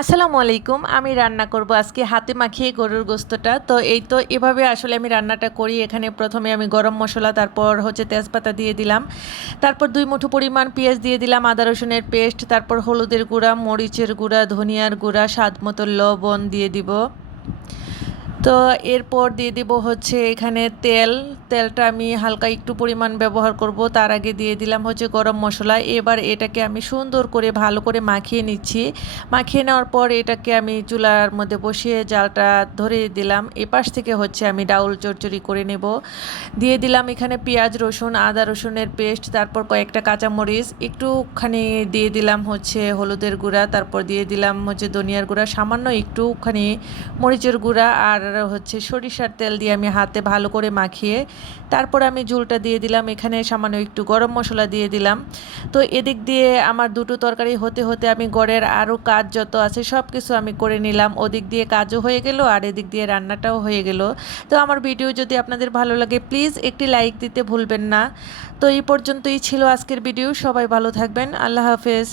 আসসালামু আলাইকুম। আমি রান্না করব আজকে হাতে মাখিয়ে গরুর গোশতটা। তো এই তো এভাবে আসলে আমি রান্নাটা করি। এখানে প্রথমে আমি গরম মসলা, তারপর হচ্ছে তেজপাতা দিয়ে দিলাম। তারপর ২ মুঠো পরিমাণ পেঁয়াজ দিয়ে দিলাম, আদা রসুনের পেস্ট, তারপর হলুদের গুঁড়া, মরিচের গুঁড়া, ধনিয়ার গুঁড়া, স্বাদ মতো লবণ দিয়ে দিব। তো এরপর দিয়ে দিব হচ্ছে এখানে তেলটা আমি হালকা একটু পরিমাণ ব্যবহার করব। তার আগে দিয়ে দিলাম হচ্ছে গরম মশলা। এবার এটাকে আমি সুন্দর করে ভালো করে মাখিয়ে নিচ্ছি। মাখিয়ে নেওয়ার পর এটাকে আমি চুলার মধ্যে বসিয়ে জালটা ধরিয়ে দিলাম। এপাশ থেকে হচ্ছে আমি ডাউল চচ্চড়ি করে নেব। দিয়ে দিলাম এখানে পেঁয়াজ, রসুন, আদা রসুনের পেস্ট, তারপর কয়েকটা কাঁচামরিচ, একটুখানি দিয়ে দিলাম হচ্ছে হলুদের গুঁড়া, তারপর দিয়ে দিলাম হচ্ছে ধনিয়ার গুঁড়া, সামান্য একটুখানি মরিচের গুঁড়া আর হচ্ছে সরিষার তেল দিয়ে আমি হাতে ভালো করে মাখিয়ে তারপর আমি ঝোলটা দিয়ে দিলাম। এখানে সামান্য একটু গরম মশলা দিয়ে দিলাম। তো এদিক দিয়ে আমার দুটো তরকারি হতে হতে আমি ঘরের আরও কাজ যত আছে সব কিছু আমি করে নিলাম। ওদিক দিয়ে কাজও হয়ে গেল আর এদিক দিয়ে রান্নাটাও হয়ে গেল। তো আমার ভিডিও যদি আপনাদের ভালো লাগে প্লিজ একটি লাইক দিতে ভুলবেন না। তো এই পর্যন্তই ছিল আজকের ভিডিও। সবাই ভালো থাকবেন। আল্লাহ হাফেজ।